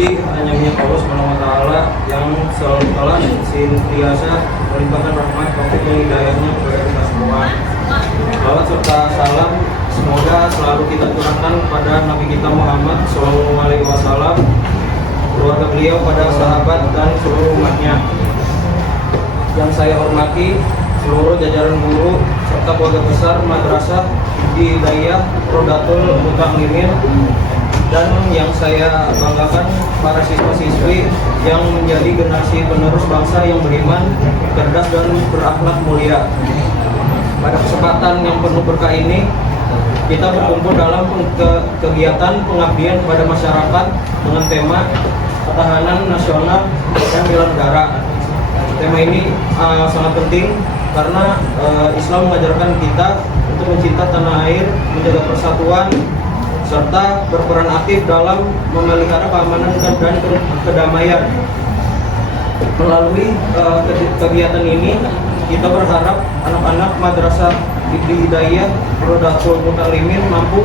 terpuji hanya milik Allah Subhanahu wa taala yang selalu telah senantiasa melimpahkan rahmat, taufik dan hidayahnya kepada kita semua. Salawat serta salam semoga selalu kita curahkan kepada Nabi kita Muhammad Shallallahu Alaihi Wasallam, keluarga beliau, pada sahabat dan seluruh umatnya. Yang saya hormati seluruh jajaran guru serta keluarga besar Madrasah Hidayah Rodatul Muta'allimin, dan yang saya banggakan para siswa-siswi yang menjadi generasi penerus bangsa yang beriman, cerdas dan berakhlak mulia. Pada kesempatan yang penuh berkah ini, kita berkumpul dalam kegiatan pengabdian kepada masyarakat dengan tema Ketahanan Nasional dan Bela Negara. Tema ini sangat penting karena Islam mengajarkan kita untuk mencinta tanah air, menjaga persatuan, serta berperan aktif dalam memelihara keamanan dan kedamaian. Melalui kegiatan ini, kita berharap anak-anak Madrasah Hidayah Rodatul Muta'allimin mampu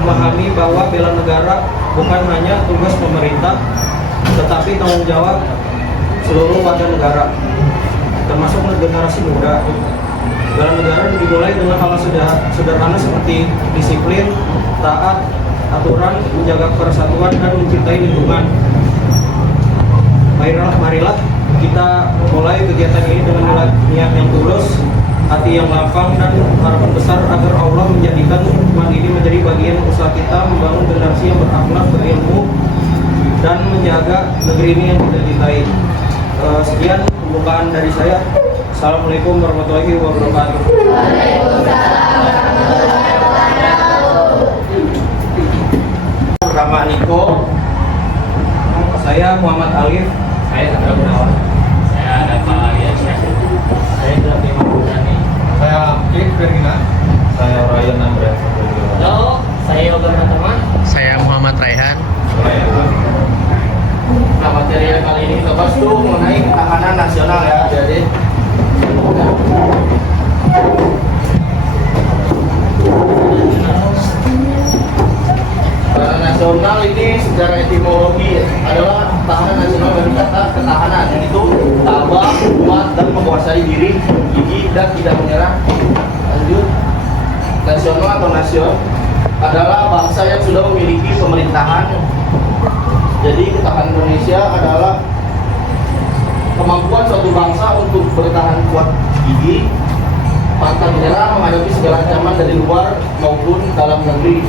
memahami bahwa bela negara bukan hanya tugas pemerintah, tetapi tanggung jawab seluruh warga negara, termasuk generasi muda. Bela negara dimulai dengan hal sederhana seperti disiplin, taat, aturan, menjaga persatuan, dan mencintai lingkungan. Marilah kita mulai kegiatan ini dengan niat yang tulus, hati yang lapang, dan harapan besar agar Allah menjadikan umat ini menjadi bagian usaha kita membangun generasi yang berakhlak, berilmu, dan menjaga negeri ini yang kita cintai. Sekian pembukaan dari saya. Assalamualaikum warahmatullahi wabarakatuh. Waalaikumsalam warahmatullahi wabarakatuh. Pertama Niko, saya Muhammad Alif, Saya Sadra Gunawan. Saya Dava Alias. Saya Grafi Mahmudani. Saya Klik Ferdinand. saya Ryan Andreas. Halo, saya Yoga Teman. Saya Muhammad Raihan. Nah, materi kali ini kita bahas tuh mengenai ketahanan nasional ya. Jadi ketahanan nasional ini secara etimologi adalah ketahanan nasional dari kata ketahanan, yaitu tabah, kuat, dan menguasai diri, gigih, dan tidak menyerah. Lanjut, nasional atau nasion adalah bangsa yang sudah memiliki pemerintahan. Jadi ketahanan Indonesia adalah kemampuan suatu bangsa untuk bertahan kuat gigih, pantang menyerah menghadapi segala ancaman dari luar maupun dalam negeri.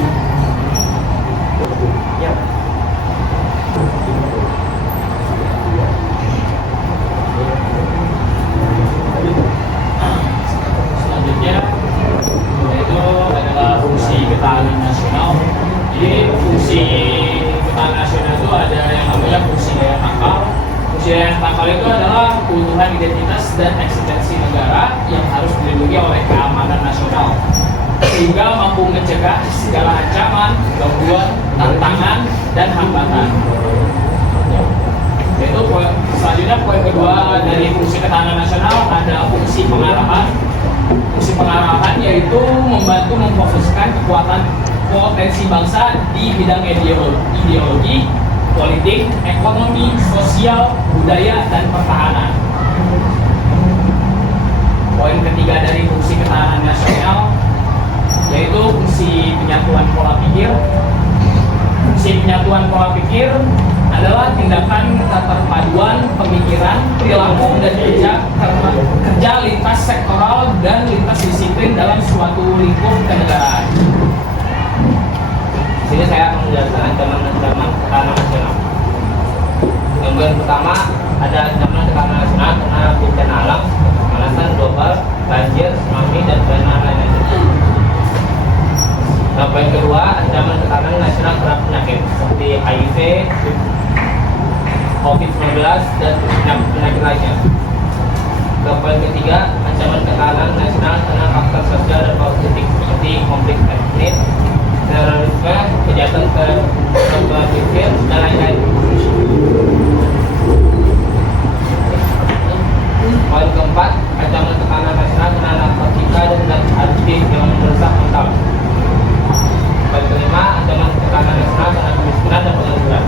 Ya. Selanjutnya yaitu adalah fungsi ketahanan nasional. Jadi fungsi ketahanan nasional itu ada yang namanya fungsi daya tangkal. Fungsi daya tangkal itu adalah keutuhan identitas dan eksistensi negara yang harus dilindungi oleh keamanan nasional, sehingga mampu mencegah segala ancaman, gangguan, tantangan, dan hambatan. Yaitu selanjutnya poin kedua dari fungsi ketahanan nasional ada fungsi pengarahan. Fungsi pengarahan yaitu membantu memfokuskan kekuatan potensi bangsa di bidang ideologi, politik, ekonomi, sosial, budaya, dan pertahanan. Poin ketiga dari fungsi ketahanan nasional yaitu fungsi penyatuan pola pikir. Fungsi penyatuan pola pikir adalah tindakan keterpaduan pemikiran, perilaku, dan kerja lintas sektoral dan lintas disiplin dalam suatu lingkup kenegaraan. Di sini saya akan menjelaskan ancaman-ancaman ketahanan nasional. Yang pertama ada ancaman ketahanan nasional karena bencana alam, pemanasan global, banjir, tsunami, dan lain-lain. Nah, poin kedua, ancaman ketahanan nasional terhadap penyakit seperti HIV, COVID-19, dan penyakit lainnya. Poin ketiga, ancaman ketahanan nasional karena faktor sosial dan politik seperti konflik etnis, terorisme, kejahatan berpikir, dan lain-lain. Poin keempat, ancaman ketahanan nasional karena narkotika dan zat aktif yang merusak mental. Poin kelima, ancaman ketahanan nasional karena kemiskinan dan pengangguran.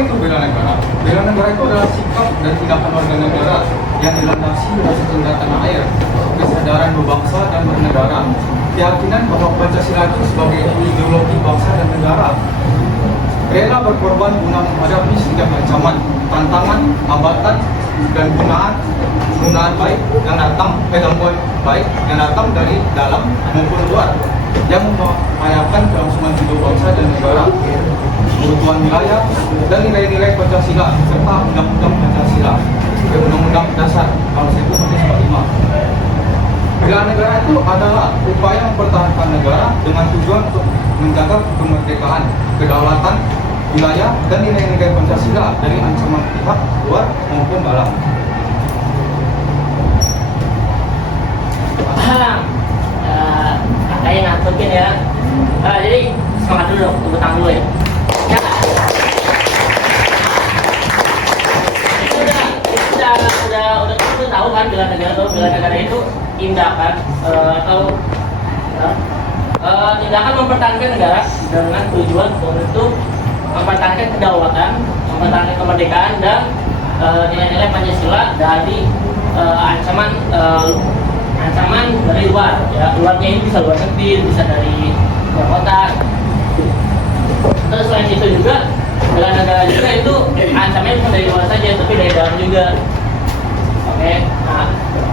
itu bela negara? Bela negara itu adalah sikap dan tindakan warga negara yang dilandasi rasa cinta tanah air, kesadaran berbangsa dan bernegara, keyakinan bahwa Pancasila itu sebagai ideologi bangsa dan negara, rela berkorban guna menghadapi setiap ancaman, tantangan, hambatan, dan gunaan baik yang datang dari dalam maupun luar, yang membahayakan kelangsungan hidup bangsa dan negara, keutuhan wilayah, dan nilai-nilai Pancasila serta Undang-Undang Pancasila dan Undang-Undang Dasar tahun 1945. Bela negara itu adalah upaya mempertahankan negara dengan tujuan untuk menjaga kemerdekaan, kedaulatan, wilayah, dan nilai-nilai Pancasila dari ancaman pihak luar maupun dalam. Kakaknya ngantukin ya. Jadi semangat dulu dong, tepuk tangan dulu ya. Ya. Udah tahu kan bela negara itu tindakan tindakan mempertahankan negara dengan tujuan untuk mempertahankan kedaulatan, mempertahankan kemerdekaan dan nilai-nilai Pancasila dari ancaman dari luar. Ya, luarnya ini bisa luar negeri, bisa dari luar kota. Terus selain itu juga bela negara juga itu ancamannya bukan dari luar saja, tapi dari dalam juga. Oke, nah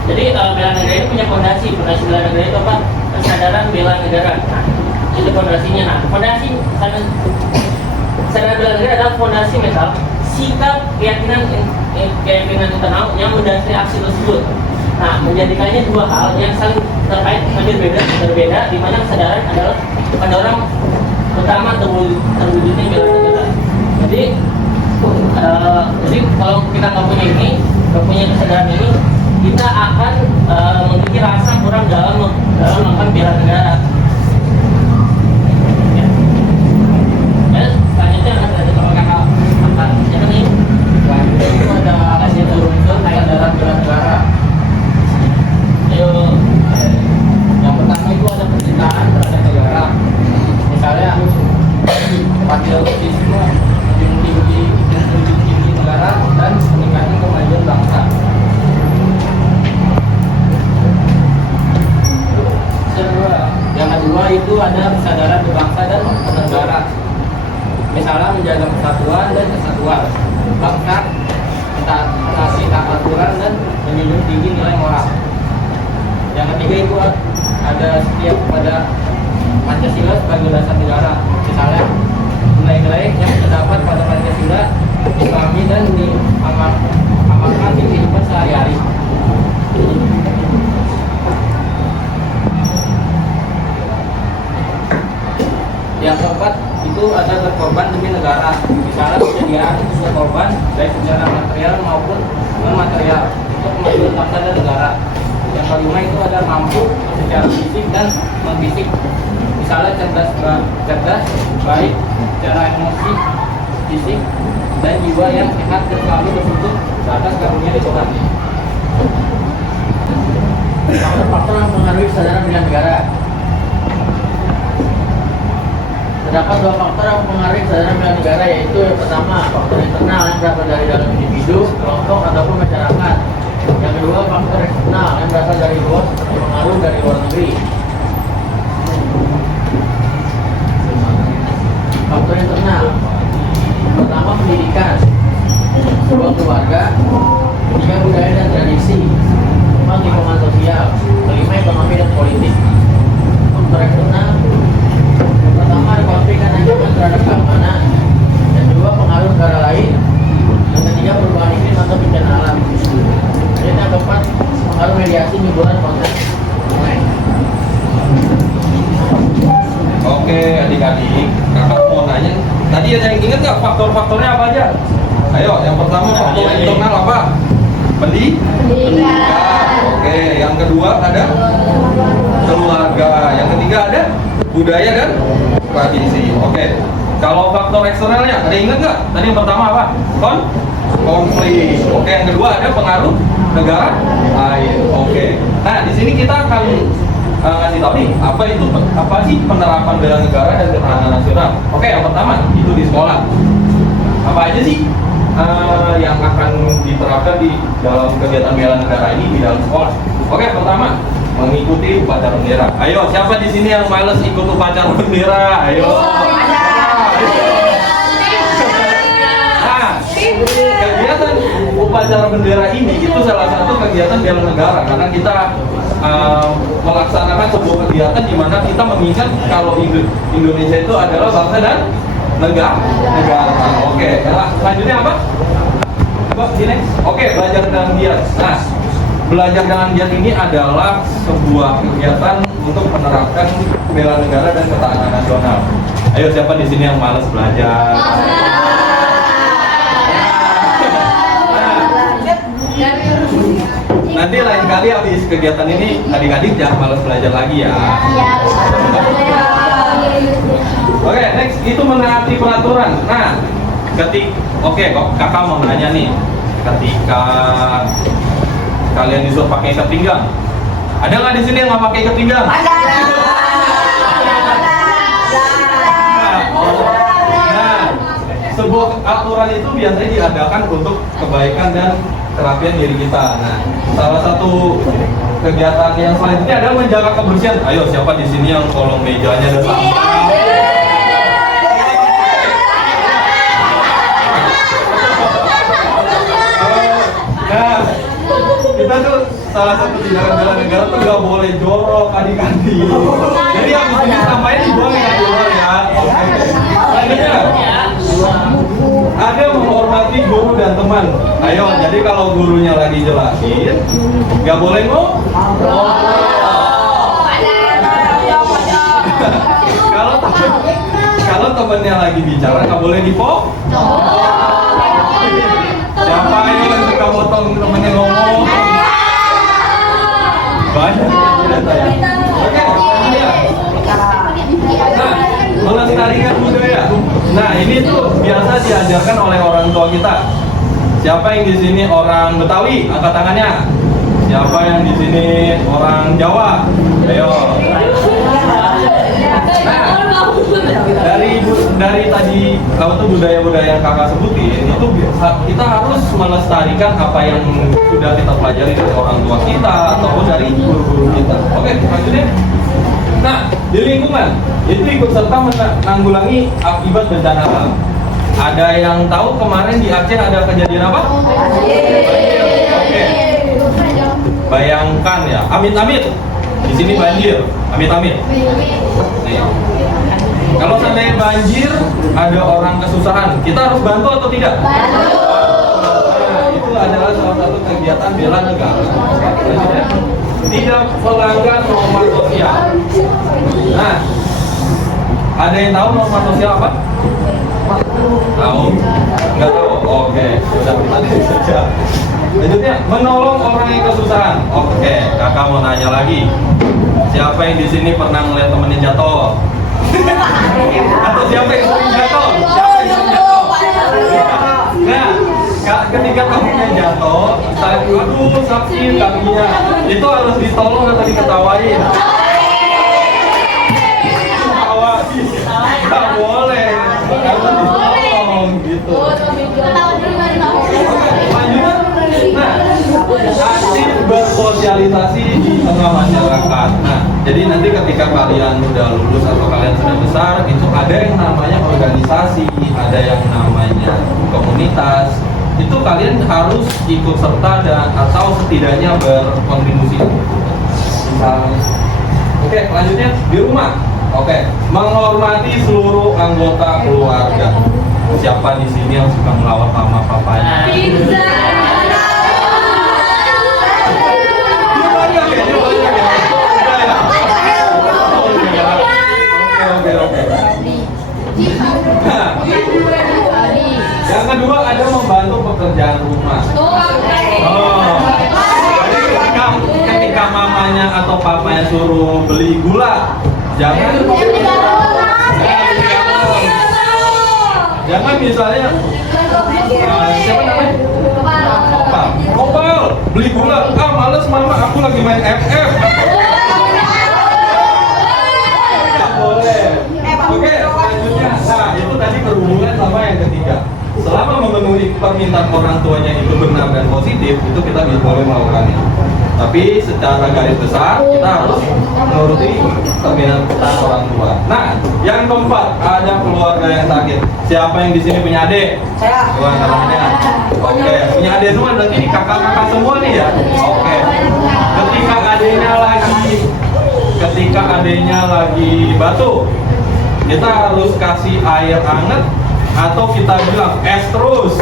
jadi bela negara ini punya fondasi bela negara itu apa? Kesadaran bela negara. Nah, itu fondasinya. Nah, fondasi kesadaran bela negara adalah fondasi mental, sikap, keyakinan internal yang mendasari aksi tersebut. Nah, menjadikannya dua hal yang saling terkait, berbeda, di mana kesadaran adalah pendorong utama terwujudnya bela negara. Jadi kalau kita nggak punya kesadaran ini, kita akan memiliki rasa kurang dalam melakukan bela negara. Ya. Dan selanjutnya ada kakak siapa nih? Selanjutnya itu ada hasil unsur kesadaran bela negara. Ayo, yang pertama itu ada pencintaan terhadap negara. Misalnya patriotisme, tinggi negara dan meningkatkan kemajuan bangsa. Yang kedua itu ada kesadaran berbangsa dan bernegara. Misalnya menjaga persatuan dan kesatuan bangsa, mentaati aturan dan menjunjung tinggi nilai moral. Yang ketiga itu ada setia kepada Pancasila sebagai dasar negara. Misalnya nilai-nilai yang terdapat pada Pancasila dipahami dan diamalkan di kehidupan sehari-hari. Yang keempat itu ada berkorban demi negara. Misalnya persediaan khusus korban baik secara material maupun non material untuk kemajuan bangsa dan negara. Yang kelima itu ada mampu secara fisik dan non fisik. Misalnya cerdas baik secara emosi, fisik, dan jiwa yang sehat dan selalu bersyukur atas karunia Tuhan. Faktor-faktor yang mempengaruhi kesadaran bela negara. Terdapat dua faktor yang mempengaruhi kesadaran bela negara, yaitu yang pertama faktor internal yang berasal dari dalam individu, kelompok ataupun masyarakat. Yang kedua faktor eksternal yang berasal dari luar seperti pengaruh dari luar negeri. Faktor internal pertama pendidikan, sebuah keluarga, ketiga budaya dan tradisi, keempat lingkungan sosial, kelima ekonomi dan politik. Faktor eksternal pertama ada konflik dan ancaman terhadap keamanan, yang kedua pengaruh negara lain, dan ketiga perubahan iklim atau bencana alam. Dan yang keempat pengaruh mediasi, hiburan, konten online. Oke adik-adik, kakak mau nanya, tadi ada yang ingat nggak faktor-faktornya apa aja? Ayo, yang pertama faktor internal apa? Pendidikan. Oke, yang kedua ada keluarga. Yang ketiga ada budaya dan tradisi. Oke, kalau faktor eksternalnya, ada ingat nggak? Tadi yang pertama apa? Konflik. Oke, yang kedua ada pengaruh negara lain. Oke, nah di sini kita akan ngasih tahu nih apa sih penerapan bela negara dan ketahanan nasional. Oke, yang pertama itu di sekolah. Apa aja sih yang akan diterapkan di dalam kegiatan bela negara ini di dalam sekolah? Oke, pertama mengikuti upacara bendera. Ayo, siapa di sini yang males ikut upacara bendera? Ayo. Nah, kegiatan upacara bendera ini itu salah satu kegiatan bela negara karena kita melaksanakan sebuah kegiatan di mana kita mengingat kalau Indonesia itu adalah bangsa dan negara. Oke, selanjutnya apa? Coba sini. Oke, belajar dengan giat. Nah, belajar dengan giat ini adalah sebuah kegiatan untuk menerapkan bela negara dan ketahanan nasional. Ayo, siapa di sini yang malas belajar? Nanti lain kali habis kegiatan ini adik-adik jangan malas belajar lagi ya. Oke, next itu menaati peraturan. Nah, kok kakak mau nanya nih, ketika kalian disuruh pakai ikat pinggang, ada nggak di sini yang nggak pakai ikat pinggang? Ada. Nah, sebuah aturan itu biasanya diadakan untuk kebaikan dan kerapian diri kita. Nah, salah satu kegiatan yang selanjutnya adalah menjaga kebersihan. Ayo, siapa di sini yang kolong mejanya ada sampah? Nah, kita tuh salah satu tindakan bela negara tuh nggak boleh jorok adik-adik. Jadi habis ini sampahnya dibuang ya, Selanjutnya, ada menghormati guru dan teman. Ayo, jadi kalau gurunya lagi jelasin, nggak boleh ngobrol. Kalau temennya lagi bicara, nggak boleh dipotong. Siapa ini yang suka potong temennya ngomong? Banyak ya. Nah, melestarikan budaya. Nah, ini tuh biasa diajarkan oleh orang tua kita. Siapa yang di sini orang Betawi? Angkat tangannya. Siapa yang di sini orang Jawa? Ayo. Nah, dari tadi kalau tuh budaya-budaya yang kakak sebutin itu kita harus melestarikan apa yang sudah kita pelajari dari orang tua kita ataupun dari guru-guru kita. Oke, selanjutnya. Nah, di lingkungan itu ikut serta menanggulangi akibat bencana alam. Ada yang tahu kemarin di Aceh ada kejadian apa? Oke. Bayangkan ya, amit-amit di sini banjir, amit-amit. Nih. Kalau seandainya banjir, ada orang kesusahan, kita harus bantu atau tidak? Bantu. Nah, itu adalah salah satu kegiatan bela negara. Tidak melanggar norma sosial. Nah, ada yang tahu norma sosial apa? Tahu? Nggak tahu? Oke, sudah kita saja. Selanjutnya, menolong orang yang kesusahan. Oke, kakak mau nanya lagi. Siapa yang di sini pernah ngeliat temennya jatuh? Atau siapa yang sering jatuh? Siapa yang sering jatuh? Nah, ketika kakinya jatuh, aduh sakit kakinya, itu harus ditolong atau diketawain? Diketawain, nggak boleh, harus ditolong gitu. Lanjut. Nah, aktif bersosialisasi di tengah masyarakat. Nah, jadi nanti ketika kalian sudah lulus atau kalian sudah besar, itu ada yang namanya organisasi, ada yang namanya komunitas. Itu kalian harus ikut serta dan atau setidaknya berkontribusi. Misalnya, oke, lanjutnya di rumah. Oke, menghormati seluruh anggota keluarga. Siapa di sini yang suka melawat mama papanya? Yang kedua ada membantu pekerjaan rumah. Jadi ketika mamanya atau papanya suruh beli gula, jangan misalnya siapa namanya? Kopal, beli gula. Males mama, aku lagi main FF. Nggak boleh. Oke, selanjutnya. Nah, itu tadi berhubungan sama yang ketiga. Setelah memenuhi permintaan orang tuanya itu benar dan positif, itu kita boleh melakukannya. Tapi secara garis besar kita harus menuruti permintaan orang tua. Nah, yang keempat ada keluarga yang sakit. Siapa yang di sini punya adik? Saya. Tuan tangannya. Oke, punya adik semua berarti ini kakak-kakak semua nih ya. Oke. Ketika adiknya lagi batuk, kita harus kasih air hangat atau kita bilang es terus.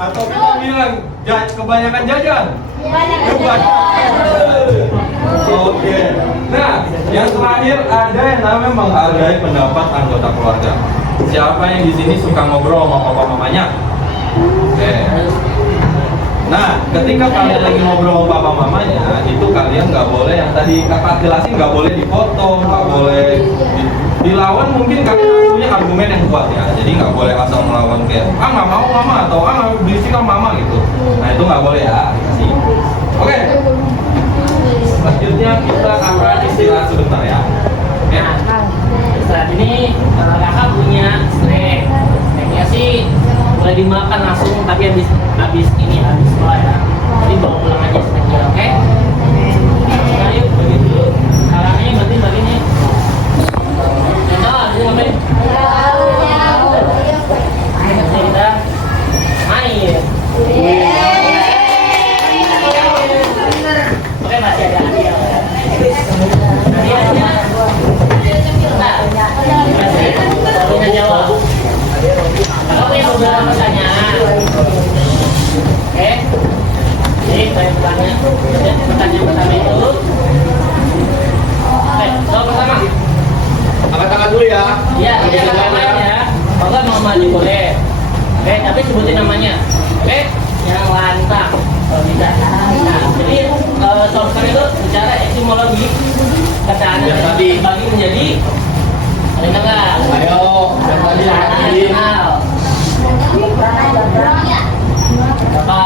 Atau kita bilang kebanyakan jajan. Oke. Nah, yang terakhir ada yang namanya menghargai pendapat anggota keluarga. Siapa yang di sini suka ngobrol sama papa mamanya? Oke. Nah, ketika kalian lagi ngobrol sama papa mamanya, itu kalian nggak boleh yang tadi kakak jelasin, nggak boleh dipotong, nggak boleh dilawan. Mungkin kalian punya argumen yang kuat ya, jadi nggak boleh asal melawan kayak nggak mau mama atau nggak berisik sama mama gitu. Nah itu nggak boleh ya. Oke. Selanjutnya kita akan istirahat sebentar ya. Oke. Saat ini kakak punya snack. Snacknya sih boleh dimakan langsung, tapi habis sekolah ya. Jadi bawa pulang aja snacknya, oke? Nah, yuk bagi dulu. Kakaknya berarti baginya. Nah, jadi ngapain? Nanti kita main. Oke, masih ada hadiah. Hadiahnya. Kita jawab. Kalau punya beberapa pertanyaan, oke? Jadi saya bertanya. Pertanyaan pertama itu, soal pertama. Angkat tangan dulu ya. Iya, angkat tangan ya. Kalau mau maju boleh. Oke, tapi sebutin namanya. Oke, yang lantang. Kalau bisa. Nah, jadi soal sekarang itu bicara etimologi kata anak yang dibagi menjadi kenal. Ayo, yang tadi Kenal. Apa?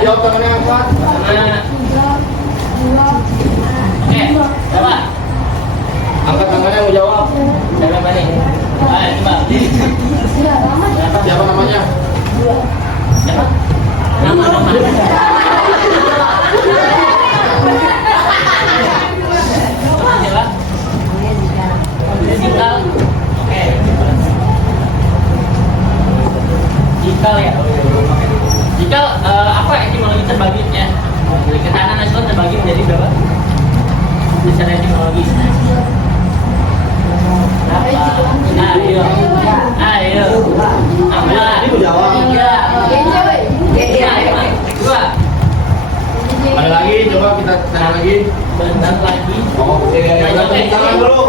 jawab tangannya apa? Oke, coba. Angkat tangannya mau jawab. Siapa nih? Ayo, coba. Siapa namanya? Siapa? Nama. Siapa? Jikal. Oke. Jikal ya. Jikal apa etimologi terbaginya? Ketahanan nasional terbagi menjadi berapa? Secara etimologi. Ayo. Apa? Tiga. Dua. Ada lagi, coba kita tanya lagi. Bentar lagi. Oke, tangan dulu.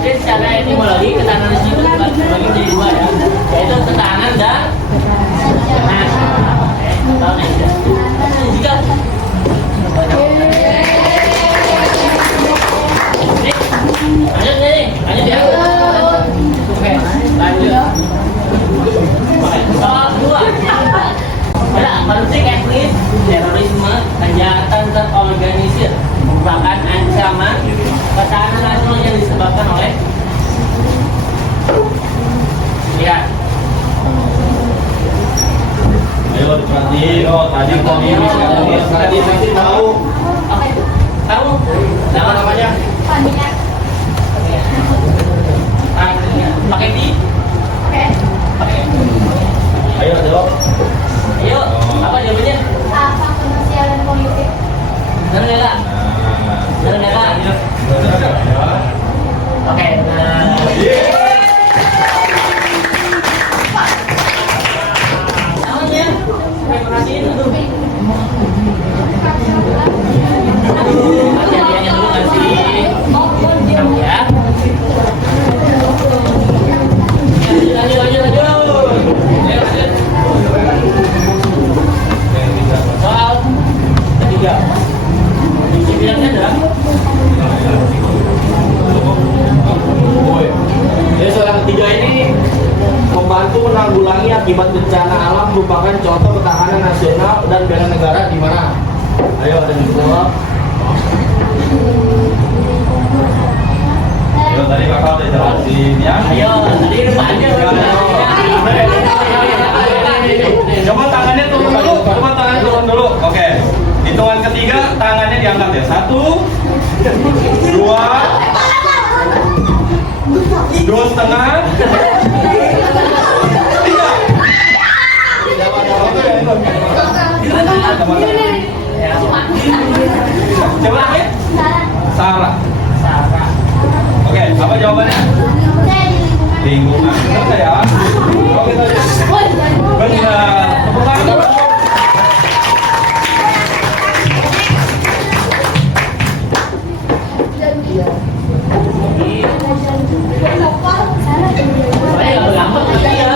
Jadi secara etimologi ketahanan nasional itu terbagi menjadi dua ya, yaitu ketahanan dan nasional. Tahu nih? Jika lanjut ya. Oke, lanjut. Soal kedua. Ada penting etnis, terorisme, kejahatan terorganisir merupakan ancaman ketahanan nasional yang disebabkan oleh lihat. Ayo diperhatiin. Oh, tadi komunis tadi tahu. Oke, tahu? Siapa namanya? Pakai di? Pakai. Ayo jawab. Ayo, apa jawabannya? Apa komersial dan politik? Benar nggak kak? Benar nggak kak? Oke, nah. Namanya? Sampai perhatiin dulu. Kasih hadiahnya dulu kasih. Ya. Lanjut. Soal ketiga. Bilangnya adalah Jadi soal yang ketiga ini membantu menanggulangi akibat bencana alam merupakan contoh ketahanan nasional dan bela negara di mana? Ayo ada yang jawab. tadi kakak udah jelasin ya. Ayo, tadi udah banyak. Coba tangannya turun dulu. Coba tangannya turun dulu. Oke. Hitungan ketiga tangannya diangkat ya. 1, 2, 2,5, 3. Coba namanya? Sarah. Oke, apa jawabannya? Lingkungan. Benar nggak ya? Oke, tadi. Benar. Tepuk tangan dulu. Soalnya nggak gampang tapi ya.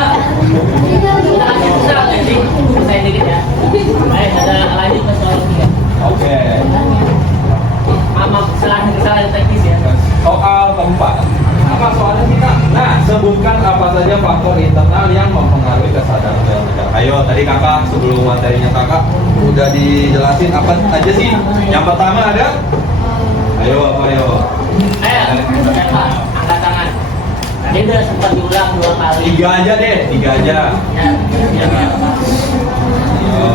Kita kasih susah nggak sih? Saya dikit ya. Baik, ada lanjut ke soal 3. Oke. Maaf, kesalahan teknis ya. Soal keempat. Apa soalnya kita? Nah, sebutkan apa saja faktor internal yang mempengaruhi kesadaran bela negara. Ayo, tadi kakak sebelum materinya kakak udah dijelasin apa aja sih? Yang pertama ada? Ayo, ayo. Ayo, siapa? Angkat tangan. Tadi udah sempat diulang 2 kali. 3 aja deh, 3 aja. Ya, apa? Ayo.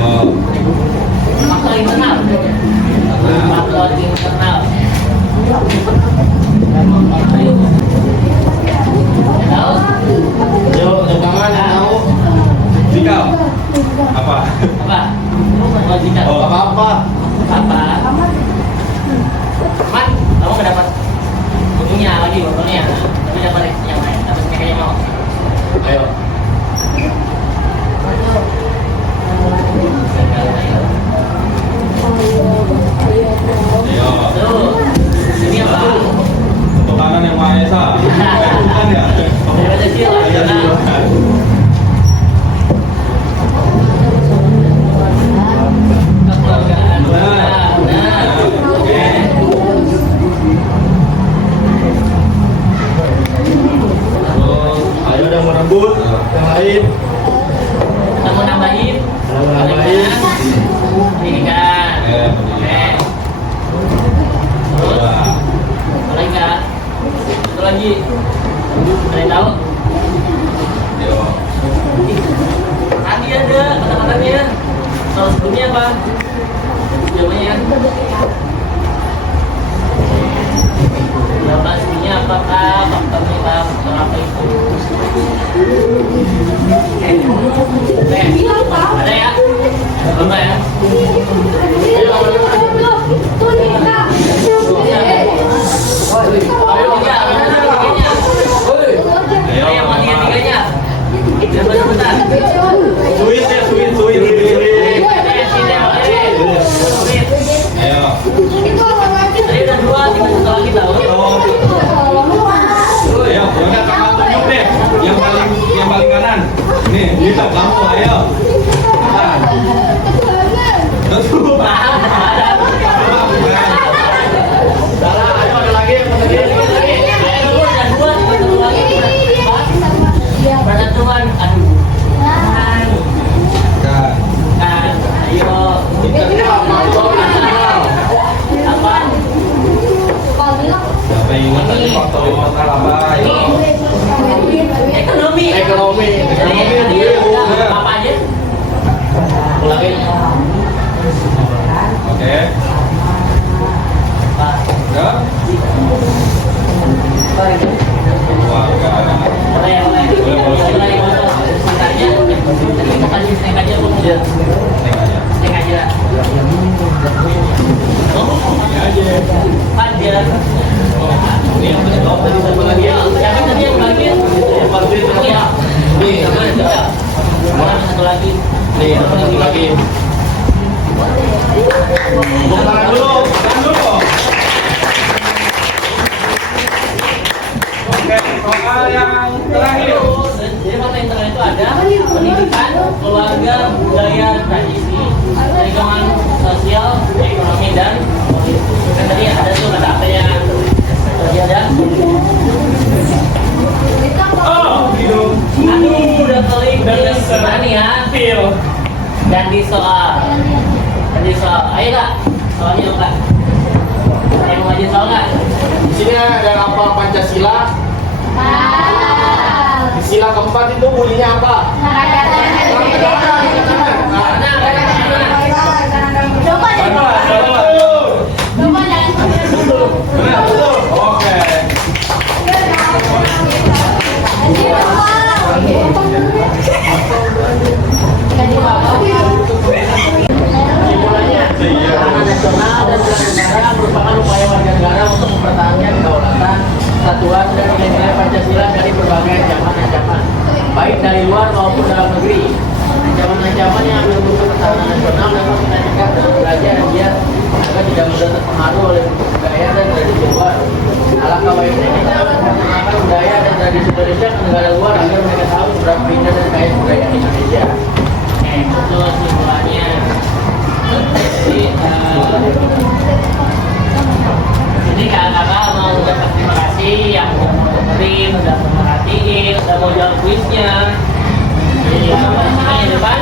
Faktor internal. Faktor internal. Ayo. Tahu? Yuk, tangan tahu. Sikap. Apa? Apa? Oh, jika. Oh, Apa? Apa? Man, kamu nggak dapat bukunya lagi, botolnya. Tapi dapat yang lain, dapat kayaknya mau. Ayo. Ayo. Tuh, ini apa? Untuk tangan yang Maha Esa. Bukan ya? Pancasila. Pancasila. Kekeluargaan. Benar. Nah, Oke. Terus, Ayo udah mau rebut. Yang lain. kita mau nambahin. Mau nambahin. Ini kan. Oke. Oke. Terus, Dua. apa lagi kan? Satu lagi. Ada yang tahu? Ayo. Tadi ada kata-katanya. Soal sebelumnya apa? Jawabannya. Jawaban sebelumnya apakah faktornya apa? Faktor apa itu? Ada ya? Belum ya? Ayo tiga, mana tiganya? Ayo. Ayo mau tiga-tiganya. Jangan sebentar. Suit ya, suit, suit. Ayo. Tadi udah 2, tinggal satu lagi tahu. Ayo, enggak kakak tunjuk deh. Yang paling kanan. Nih, gitu kamu, ayo. Nah. Betul. Salah, ayo ada lagi. Persatuan, aduh, Nah, kan, ayo, apa? siapa yang ingat tadi faktor internal apa? Ayo. Ekonomi. Ekonomi. Apa aja? Ulangin. Oke. Udah? Keluarga. Boleh, boleh. Boleh, boleh. Makanya, tadi mau kasih snack aja, Bu. Nih aja. Snack aja. Panjang. Nih, Tadi satu lagi ya. Siapa tadi yang bagian? Yang bagian itu ya. Nih, mana satu lagi? Nih, satu lagi. Tahan dulu, tahan dulu. Oke, soal yang terakhir. Jadi faktor internal itu ada pendidikan, keluarga, budaya, tradisi, lingkungan sosial, ekonomi dan politik. Kan tadi ada tuh kata-katanya. Tadi ada. Oh, gitu. Aduh, udah klik gimana nih ya? Dan di soal. Ayo kak, soalnya apa? simbolnya adalah apa Pancasila? Sila keempat itu bunyinya apa? Oke. Simpulannya, tahanan nasional dan bela negara merupakan upaya warga negara untuk mempertahankan kedaulatan, kesatuan dan nilai-nilai Pancasila dari berbagai ancaman-ancaman, baik dari luar maupun dalam negeri. Ancaman-ancaman yang mendukung pertahanan nasional dapat kita cegah dengan belajar dan giat agar tidak mudah terpengaruh oleh budaya dan tradisi luar. Alangkah baiknya kita memperkenalkan budaya dan tradisi Indonesia ke negara luar agar mereka tahu seberapa indah dan kaya budaya Indonesia. Itu simpulannya. Jadi, ini kakak-kakak mau ucapkan terima kasih yang udah mau dengerin, udah mau merhatiin, udah mau jawab kuisnya. Jadi, yang depan